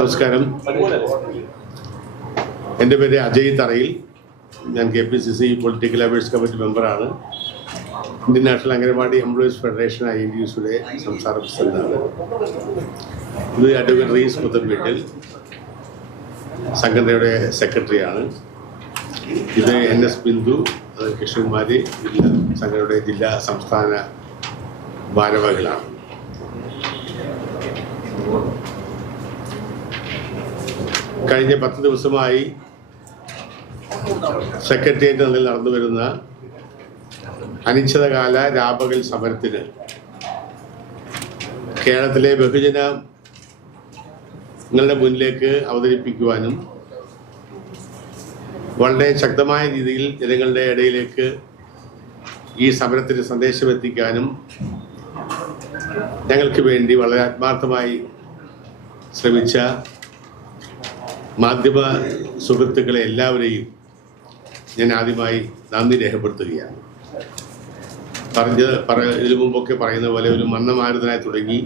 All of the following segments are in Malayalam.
നമസ്കാരം. എൻ്റെ പേര് അജയ് തറയിൽ. ഞാൻ KPCC പൊളിറ്റിക്കൽ അഫയേഴ്സ് കമ്മിറ്റി മെമ്പറാണ്. Indian national anganwadi employees federation INTUSയുടെ സംസ്ഥാന പ്രസിഡന്റാണ്. ഇത് അഡ്വക്കേറ്റ് റീസ് മുത്തൻവീട്ടിൽ സംഘടനയുടെ സെക്രട്ടറിയാണ്. ഇത് NS ബിന്ദു, കൃഷ്ണകുമാരി സംഘടനയുടെ ജില്ലാ സംസ്ഥാന ഭാരവാഹികളാണ്. കഴിഞ്ഞ 10 ദിവസമായി സെക്രട്ടേറിയറ്റ് നിലയിൽ നടന്നു വരുന്ന അനിശ്ചിതകാല രാപകൽ സമരത്തിന് കേരളത്തിലെ ബഹുജനങ്ങളുടെ മുന്നിലേക്ക് അവതരിപ്പിക്കുവാനും വളരെ ശക്തമായ രീതിയിൽ ജനങ്ങളുടെ ഇടയിലേക്ക് ഈ സമരത്തിന് സന്ദേശം എത്തിക്കാനും ഞങ്ങൾക്ക് വേണ്ടി വളരെ ആത്മാർത്ഥമായി ശ്രമിച്ച മാധ്യമ സുഹൃത്തുക്കളെ എല്ലാവരെയും ഞാൻ ആദ്യമായി നന്ദി രേഖപ്പെടുത്തുകയാണ്. ഇതിനു മുമ്പൊക്കെ പറയുന്ന പോലെ ഒരു മന്ദമാരുതനായി തുടങ്ങി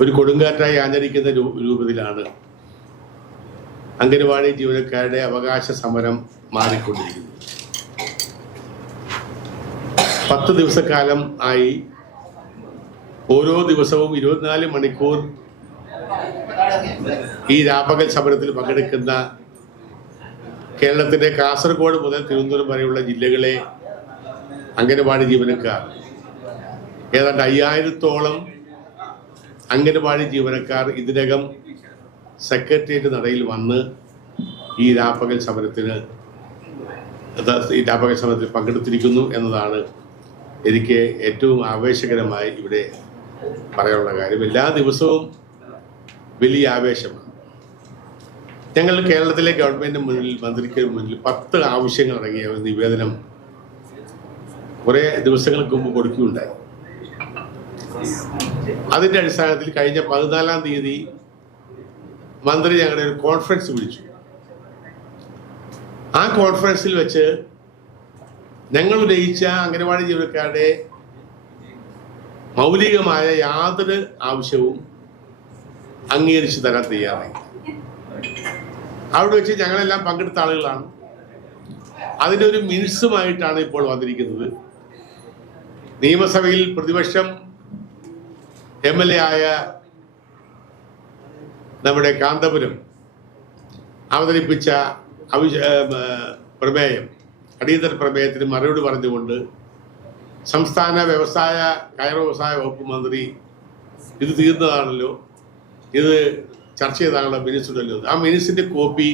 ഒരു കൊടുങ്കാറ്റായി ആചരിക്കുന്ന രൂപത്തിലാണ് അംഗനവാടി ജീവനക്കാരുടെ അവകാശ സമരം മാറിക്കൊണ്ടിരിക്കുന്നത്. 10 ദിവസക്കാലം ആയി ഓരോ ദിവസവും 24 മണിക്കൂർ ഈ രാപകൽ സമരത്തിൽ പങ്കെടുക്കുന്ന കേരളത്തിന്റെ കാസർഗോഡ് മുതൽ തിരുവനന്തപുരം വരെയുള്ള ജില്ലകളെ അംഗനവാടി ജീവനക്കാർ, ഏതാണ്ട് 5000-ഓളം അംഗനവാടി ജീവനക്കാർ ഇതിനകം സെക്രട്ടേറിയറ്റ് നടയിൽ വന്ന് ഈ രാപകൽ സമരത്തിൽ പങ്കെടുത്തിരിക്കുന്നു എന്നതാണ് എനിക്ക് ഏറ്റവും ആവേശകരമായി ഇവിടെ പറയാനുള്ള കാര്യം. എല്ലാ ദിവസവും വലിയ ആവേശമാണ്. ഞങ്ങൾ കേരളത്തിലെ ഗവൺമെന്റിന് മുന്നിൽ, മന്ത്രിക്ക് മുന്നിൽ 10 ആവശ്യങ്ങൾ അടങ്ങിയ ഒരു നിവേദനം കുറേ ദിവസങ്ങൾക്ക് മുമ്പ് കൊടുക്കുകയുണ്ടായി. അതിന്റെ അടിസ്ഥാനത്തിൽ കഴിഞ്ഞ 14-ാം തീയതി മന്ത്രി ഞങ്ങളുടെ ഒരു കോൺഫറൻസ് വിളിച്ചു. ആ കോൺഫറൻസിൽ വെച്ച് ഞങ്ങൾ ഉന്നയിച്ച അംഗനവാടി ജീവനക്കാരുടെ മൗലികമായ യാതൊരു ആവശ്യവും അംഗീകരിച്ചു തരാൻ തയ്യാറായി. അവിടെ വെച്ച് ഞങ്ങളെല്ലാം പങ്കെടുത്ത ആളുകളാണ്. അതിൻ്റെ ഒരു മിനിറ്റ്സുമായിട്ടാണ് ഇപ്പോൾ വന്നിരിക്കുന്നത്. നിയമസഭയിൽ പ്രതിപക്ഷം MLA ആയ നമ്മുടെ കാന്തപുരം അവതരിപ്പിച്ച പ്രമേയം, അടിയന്തര പ്രമേയത്തിന് മറുപടി പറഞ്ഞുകൊണ്ട് സംസ്ഥാന കയർ വ്യവസായ വകുപ്പ് മന്ത്രി ഇത് തീർന്നതാണല്ലോ, ഇത് ചർച്ച ചെയ്താണല്ലോ, മിനിറ്റ്സ് ഉണ്ടല്ലോ. ആ മിനിറ്റ്സിന്റെ കോപ്പി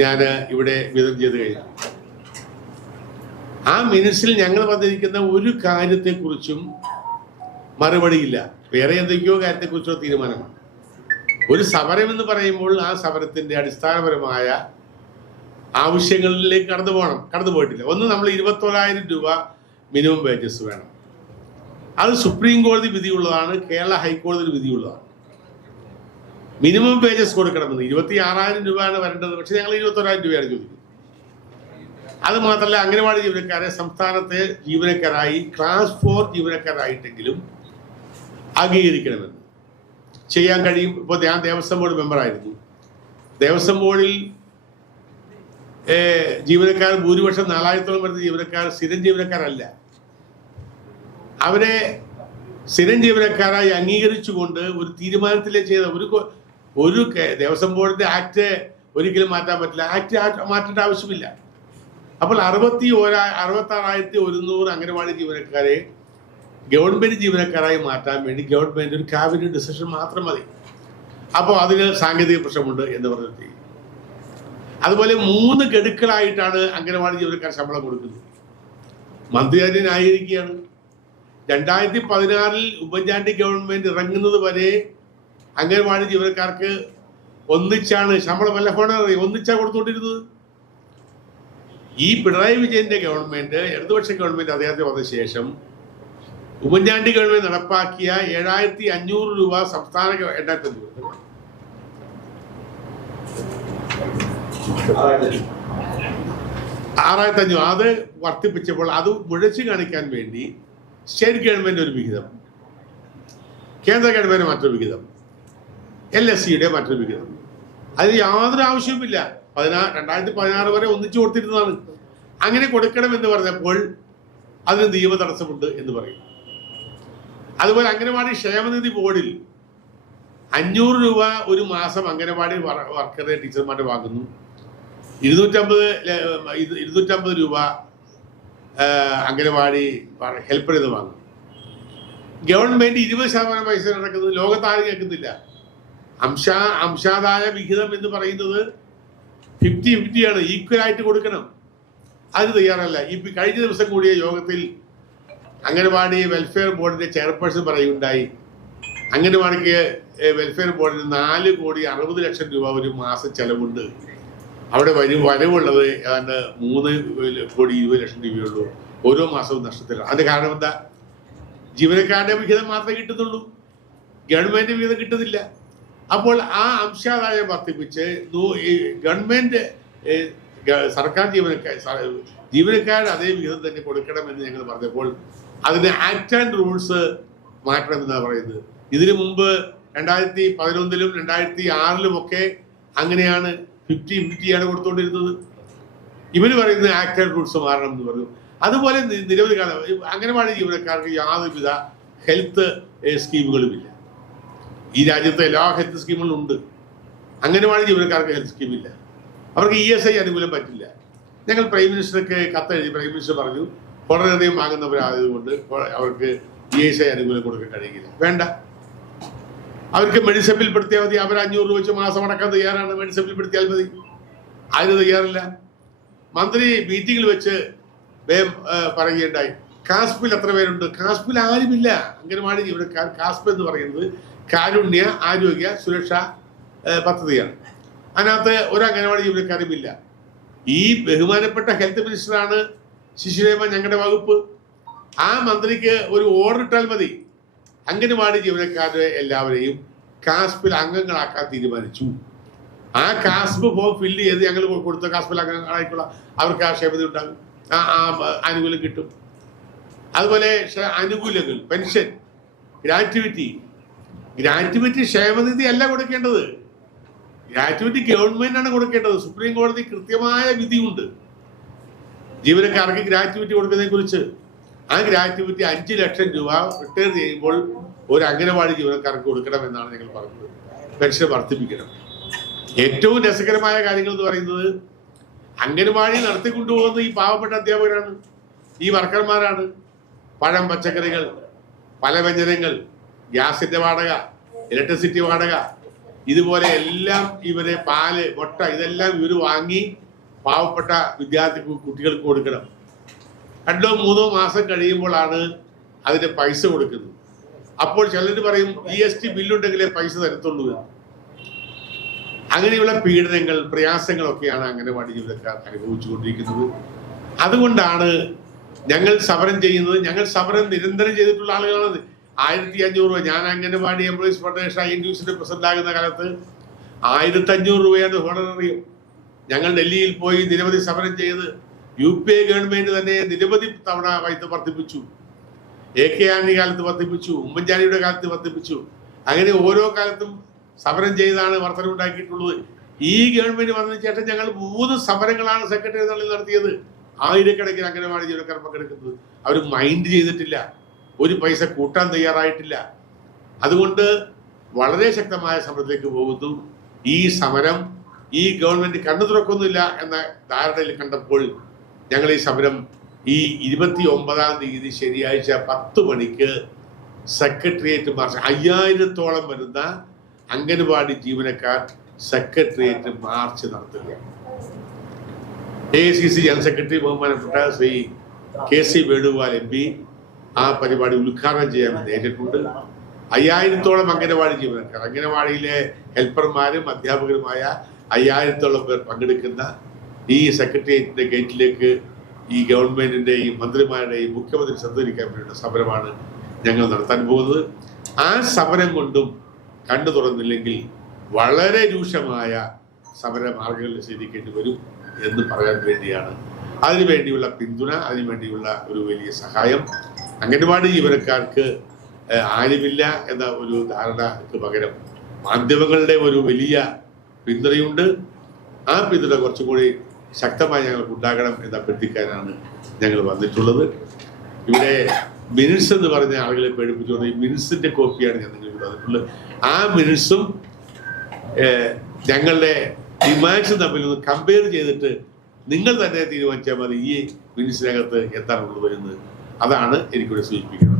ഞാൻ ഇവിടെ വിതരണം ചെയ്ത് കഴിഞ്ഞു. ആ മിനിറ്റ്സിൽ ഞങ്ങൾ വന്നിരിക്കുന്ന ഒരു കാര്യത്തെക്കുറിച്ചും മറുപടിയില്ല. വേറെ എന്തൊക്കെയോ കാര്യത്തെക്കുറിച്ചുള്ള തീരുമാനമാണ്. ഒരു സമരം എന്ന് പറയുമ്പോൾ ആ സമരത്തിന്റെ അടിസ്ഥാനപരമായ ആവശ്യങ്ങളിലേക്ക് കടന്നു പോയിട്ടില്ല. ഒന്ന്, നമ്മൾ 21,000 രൂപ മിനിമം വേജസ് വേണം. അത് സുപ്രീം കോടതി വിധിയുള്ളതാണ്, കേരള ഹൈക്കോടതി വിധിയുള്ളതാണ്. മിനിമം വേജസ് കൊടുക്കണമെന്ന് 26,000 രൂപയാണ് വരേണ്ടത്. പക്ഷെ ഞങ്ങൾ 21,000 രൂപയാണ് ചോദിക്കുന്നത്. അത് മാത്രമല്ല, അംഗനവാടി ജീവനക്കാരെ സംസ്ഥാനത്തെ ജീവനക്കാരായി ക്ലാസ് 4 ജീവനക്കാരായിട്ടെങ്കിലും അംഗീകരിക്കണമെന്ന് ചെയ്യാൻ കഴിയും. ഇപ്പോൾ ഞാൻ ദേവസ്വം ബോർഡ് മെമ്പറായിരുന്നു. ദേവസ്വം ബോർഡിൽ ജീവനക്കാർ ഭൂരിപക്ഷം 4000-ഓളം വരുന്ന ജീവനക്കാർ സ്ഥിരം ജീവനക്കാരല്ല. അവരെ സ്ഥിരം ജീവനക്കാരായി അംഗീകരിച്ചുകൊണ്ട് ഒരു തീരുമാനത്തിലേക്ക് ചെയ്ത ഒരു ദേവസ്വം ബോർഡിന്റെ ആക്ട് ഒരിക്കലും മാറ്റാൻ പറ്റില്ല. ആക്ട് മാറ്റേണ്ട ആവശ്യമില്ല. അപ്പോൾ 66,100 അംഗനവാടി ജീവനക്കാരെ ഗവൺമെന്റ് ജീവനക്കാരായി മാറ്റാൻ വേണ്ടി ഗവൺമെന്റ് ഒരു ക്യാബിനറ്റ് ഡിസിഷൻ മാത്രം മതി. അപ്പോൾ അതിന് സാങ്കേതിക പ്രശ്നമുണ്ട് എന്ന് പറഞ്ഞിട്ട് അതുപോലെ 3 ഗഡുക്കളായിട്ടാണ് അംഗനവാടി ജീവനക്കാർ ശമ്പളം കൊടുക്കുന്നത്. മന്ത്രി അതിനെ ന്യായീകരിക്കുകയാണ്. 2016-ൽ ഉമ്മൻചാണ്ടി ഗവൺമെന്റ് ഇറങ്ങുന്നത് വരെ അംഗനവാടി ജീവനക്കാർക്ക് ഒന്നിച്ചാണ് ശമ്പളമല്ല, ഒന്നിച്ചാ കൊടുത്തുകൊണ്ടിരുന്നത്. ഈ പിണറായി വിജയന്റെ ഗവൺമെന്റ്, ഇടതുപക്ഷ ഗവൺമെന്റ് അദ്ദേഹത്തിന് വന്ന ശേഷം ഉമ്മൻചാണ്ടി ഗവൺമെന്റ് നടപ്പാക്കിയ 7,500 രൂപ സംസ്ഥാന 6,500 അത് വർദ്ധിപ്പിച്ചപ്പോൾ അത് മുഴച്ചു കാണിക്കാൻ വേണ്ടി സ്റ്റേറ്റ് ഗവൺമെന്റ് ഒരു വിഹിതം, കേന്ദ്ര ഗവൺമെന്റ് മറ്റൊരു വിഹിതം, LSCയുടെ മറ്റൊരു വിഹിതം. അതിന് യാതൊരു ആവശ്യവുമില്ല. 2016 വരെ ഒന്നിച്ചു കൊടുത്തിരുന്നതാണ്. അങ്ങനെ കൊടുക്കണമെന്ന് പറഞ്ഞപ്പോൾ അതിന് നിയമ തടസ്സമുണ്ട് എന്ന് പറയും. അതുപോലെ അംഗനവാടി ക്ഷേമനിധി ബോർഡിൽ 500 രൂപ ഒരു മാസം അംഗനവാടി വർക്കറെ ടീച്ചർമാരെ വാങ്ങുന്നു. 250 രൂപ അംഗനവാടി ഹെൽപ്പർ എന്ന് വാങ്ങും. ഗവൺമെന്റ് 20% പൈസ നടക്കുന്നത് ലോകത്താരും കേൾക്കുന്നില്ല. അംശാദായ വിഹിതം എന്ന് പറയുന്നത് 50-50 ആണ്, ഈക്വൽ ആയിട്ട് കൊടുക്കണം. അത് തയ്യാറല്ല. കഴിഞ്ഞ ദിവസം കൂടിയ യോഗത്തിൽ അംഗനവാടി വെൽഫെയർ ബോർഡിന്റെ ചെയർപേഴ്സൺ പറയുകയുണ്ടായി, അംഗനവാടിക്ക് വെൽഫെയർ ബോർഡിന് 4,60,00,000 രൂപ ഒരു മാസം ചെലവുണ്ട്. അവിടെ വരവുള്ളത് ഏതാണ്ട് 3,20,00,000 രൂപയുള്ളൂ. ഓരോ മാസവും നഷ്ടത്തിലാണ്. അതിന്റെ കാരണം എന്താ? ജീവനക്കാരുടെ വിഹിതം മാത്രമേ കിട്ടുന്നുള്ളൂ, ഗവൺമെന്റ് വിഹിതം കിട്ടുന്നില്ല. അപ്പോൾ ആ അംശാദായം വർദ്ധിപ്പിച്ച് ഗവൺമെന്റ് സർക്കാർ ജീവനക്കാരുടെ അതേ വിഹിതം തന്നെ കൊടുക്കണമെന്ന് ഞങ്ങൾ പറഞ്ഞപ്പോൾ അതിന് ആക്ട് ആൻഡ് റൂൾസ് മാറ്റണമെന്നാണ് പറയുന്നത്. ഇതിനു മുമ്പ് 2011-ലും 2006-ലും ഒക്കെ അങ്ങനെയാണ് 50-50 ആണ് കൊടുത്തുകൊണ്ടിരുന്നത്. ഇവര് പറയുന്നത് ആക്ട് ആൻഡ് റൂൾസ് മാറണം എന്ന് പറഞ്ഞു. അതുപോലെ നിരവധി കാലം അംഗനവാടി ജീവനക്കാർക്ക് യാതൊരുവിധ ഹെൽത്ത് സ്കീമുകളുമില്ല. ഈ രാജ്യത്തെ എല്ലാ ഹെൽത്ത് സ്കീമുകളും ഉണ്ട്. അംഗനവാടി ജീവനക്കാർക്ക് ഹെൽത്ത് സ്കീമില്ല. അവർക്ക് ESI ആനുകൂല്യം പറ്റില്ല. ഞങ്ങൾ പ്രൈം മിനിസ്റ്റർക്ക് കത്തെഴുതി. പ്രൈം മിനിസ്റ്റർ പറഞ്ഞു വളരെയധികം വാങ്ങുന്നവരായതുകൊണ്ട് അവർക്ക് ESI ആനുകൂല്യം കൊടുക്കാൻ കഴിയില്ല. വേണ്ട, അവർക്ക് മെഡിസപ്പിൽ പെടുത്തിയാൽ മതി. അവർ 500 രൂപ വെച്ച് മാസം അടക്കാൻ തയ്യാറാണ്. മെഡിസപ്പിൽ പെടുത്തിയാൽ മതി. അതിന് തയ്യാറില്ല. മന്ത്രി മീറ്റിംഗിൽ വെച്ച് പറയുകയുണ്ടായി, കാസ്പിൽ എത്ര പേരുണ്ട്? കാസ്പിൽ ആരുമില്ല. അംഗനവാടി ജീവനക്കാർ. കാസ്പ് എന്ന് പറയുന്നത് കാരുണ്യ ആരോഗ്യ സുരക്ഷാ പദ്ധതിയാണ്. അതിനകത്ത് ഒരു അംഗനവാടി ജീവനക്കാരും ഇല്ല. ഈ ബഹുമാനപ്പെട്ട ഹെൽത്ത് മിനിസ്റ്ററാണ് ശിശുക്ഷേമ ഞങ്ങളുടെ വകുപ്പ്. ആ മന്ത്രിക്ക് ഒരു ഓർഡർ ഇട്ടാൽ മതി. അംഗനവാടി ജീവനക്കാരെ എല്ലാവരെയും കാസ്പിൽ അംഗങ്ങളാക്കാൻ തീരുമാനിച്ചു. ആ കാസ്പ് ഫോം ഫില്ല് ചെയ്ത് ഞങ്ങൾ കൊടുത്ത കാസ്പിൽ അംഗങ്ങളായിട്ടുള്ള അവർക്ക് ആ ക്ഷേമത ഉണ്ടാകും, ആ ആനുകൂല്യം കിട്ടും. അതുപോലെ ആനുകൂല്യങ്ങൾ, പെൻഷൻ, ഗ്രാറ്റുവിറ്റി ക്ഷേമനിധി അല്ല കൊടുക്കേണ്ടത്. ഗ്രാറ്റുവിറ്റി ഗവൺമെന്റാണ് കൊടുക്കേണ്ടത്. സുപ്രീം കോടതി കൃത്യമായ വിധിയുണ്ട് ജീവനക്കാർക്ക് ഗ്രാറ്റുവിറ്റി കൊടുക്കുന്നതിനെ കുറിച്ച്. ആ ഗ്രാറ്റുവിറ്റി 5 ലക്ഷം രൂപ റിട്ടയർ ചെയ്യുമ്പോൾ ഒരു അംഗനവാടി ജീവനക്കാർക്ക് കൊടുക്കണമെന്നാണ് ഞങ്ങൾ പറഞ്ഞത്. പെൻഷൻ വർദ്ധിപ്പിക്കണം. ഏറ്റവും രസകരമായ കാര്യങ്ങൾ എന്ന് പറയുന്നത് അംഗനവാടി നടത്തിക്കൊണ്ടുപോകുന്ന ഈ പാവപ്പെട്ട അധ്യാപകരാണ്, ഈ വർക്കർമാരാണ്. പഴം, പച്ചക്കറികൾ, പലവ്യഞ്ജനങ്ങൾ, ഗ്യാസിന്റെ വാടക, ഇലക്ട്രിസിറ്റി വാടക, ഇതുപോലെ എല്ലാം ഇവരെ പാല്, മുട്ട, ഇതെല്ലാം ഇവർ വാങ്ങി പാവപ്പെട്ട കുട്ടികൾക്ക് കൊടുക്കണം. 2-3 മാസം കഴിയുമ്പോഴാണ് അതിന്റെ പൈസ കൊടുക്കുന്നത്. അപ്പോൾ ചിലർ പറയും GST ബില്ലുണ്ടെങ്കിലേ പൈസ തരത്തുള്ളൂ. അങ്ങനെയുള്ള പീഡനങ്ങൾ, പ്രയാസങ്ങളൊക്കെയാണ് അംഗനവാടി ജീവനക്കാർ അനുഭവിച്ചുകൊണ്ടിരിക്കുന്നത്. അതുകൊണ്ടാണ് ഞങ്ങൾ സമരം ചെയ്യുന്നത്. ഞങ്ങൾ സമരം നിരന്തരം ചെയ്തിട്ടുള്ള ആളുകളാണ്. 1500 രൂപ. ഞാൻ അംഗനവാടി എംപ്ലോയീസ് ഫെഡറേഷൻ INTUസിന്റെ പ്രസിഡന്റ് ആകുന്ന കാലത്ത് 1500 രൂപയാണ് ഹോണററിയം. ഞങ്ങൾ ഡൽഹിയിൽ പോയി നിരവധി സമരം ചെയ്ത് UPA ഗവൺമെന്റ് തന്നെ നിരവധി തവണ വൈദ്യുതി വർദ്ധിപ്പിച്ചു. AK ആന്റണി കാലത്ത് വർദ്ധിപ്പിച്ചു, ഉമ്മൻചാണ്ടിയുടെ കാലത്ത് വർദ്ധിപ്പിച്ചു. അങ്ങനെ ഓരോ കാലത്തും സമരം ചെയ്താണ് വർധനമുണ്ടാക്കിയിട്ടുള്ളത്. ഈ ഗവൺമെന്റ് വന്നതിന് ശേഷം ഞങ്ങൾ 3 സമരങ്ങളാണ് സെക്രട്ടറി തള്ളിൽ നടത്തിയത്. 1000-കണക്കിന് അംഗനവാടി ജീവനക്കാർ പങ്കെടുക്കുന്നത്. അവർ മൈൻഡ് ചെയ്തിട്ടില്ല, ഒരു പൈസ കൂട്ടാൻ തയ്യാറായിട്ടില്ല. അതുകൊണ്ട് വളരെ ശക്തമായ സമരത്തിലേക്ക് പോകുന്നു. ഈ സമരം ഈ ഗവൺമെന്റ് കണ്ണു തുറക്കുന്നില്ല എന്ന ധാരണയിൽ കണ്ടപ്പോൾ ഞങ്ങൾ ഈ സമരം ഈ 29-ാം തീയതി ശനിയാഴ്ച 10 മണിക്ക് സെക്രട്ടേറിയറ്റ് മാർച്ച് 5000-ഓളം വരുന്ന അംഗനവാടി ജീവനക്കാർ സെക്രട്ടേറിയറ്റ് മാർച്ച് നടത്തുകയാണ്. AICC ജനറൽ സെക്രട്ടറി ബഹുമാനപ്പെട്ട ശ്രീ KC വേണുഗോപാൽ MP ആ പരിപാടി ഉദ്ഘാടനം ചെയ്യാൻ നേരിട്ടുണ്ട്. 5000-ഓളം അംഗനവാടി ജീവനക്കാർ, അംഗനവാടിയിലെ ഹെൽപ്പർമാരും അധ്യാപകരുമായ 5000-ഓളം പേർ പങ്കെടുക്കുന്ന ഈ സെക്രട്ടേറിയറ്റിന്റെ ഗേറ്റിലേക്ക് ഈ ഗവൺമെന്റിന്റെയും മന്ത്രിമാരുടെയും മുഖ്യമന്ത്രി ശ്രദ്ധയിരിക്കാൻ വേണ്ടിയുള്ള സമരമാണ് ഞങ്ങൾ നടത്താൻ പോകുന്നത്. ആ സമരം കൊണ്ടും കണ്ടു തുറന്നില്ലെങ്കിൽ വളരെ രൂക്ഷമായ സമരമാർഗങ്ങളിൽ സ്വീകരിക്കേണ്ടി വരും എന്ന് പറയാൻ വേണ്ടിയാണ്. അതിനുവേണ്ടിയുള്ള പിന്തുണ, അതിനുവേണ്ടിയുള്ള ഒരു വലിയ സഹായം അംഗനവാടി ജീവനക്കാർക്ക് ആരുമില്ല എന്ന ഒരു ധാരണയ്ക്ക് പകരം മാധ്യമങ്ങളുടെ ഒരു വലിയ പിന്തുണയുണ്ട്. ആ പിന്തുണ കുറച്ചും കൂടി ശക്തമായി ഞങ്ങൾക്ക് ഉണ്ടാകണം എന്ന് അഭ്യർത്ഥിക്കാനാണ് ഞങ്ങൾ വന്നിട്ടുള്ളത്. ഇവിടെ മിനിറ്റ്സ് എന്ന് പറഞ്ഞ ആളുകളെ പേടിപ്പിച്ചുകൊണ്ട് ഈ മിനിറ്റ്സിന്റെ കോപ്പിയാണ് ഞാൻ നിങ്ങൾക്ക് വന്നിട്ടുള്ളത്. ആ മിനിറ്റ്സും ഞങ്ങളുടെ ഡിമാൻഡ്സും തമ്മിലൊന്ന് കമ്പയർ ചെയ്തിട്ട് നിങ്ങൾ തന്നെ തീരുമാനിച്ചാൽ മതി ഈ മിനിറ്റ്സിനകത്ത് എന്താണുള്ളത് എന്ന്. അതാണ് എനിക്കിവിടെ സൂചിപ്പിക്കുന്നത്.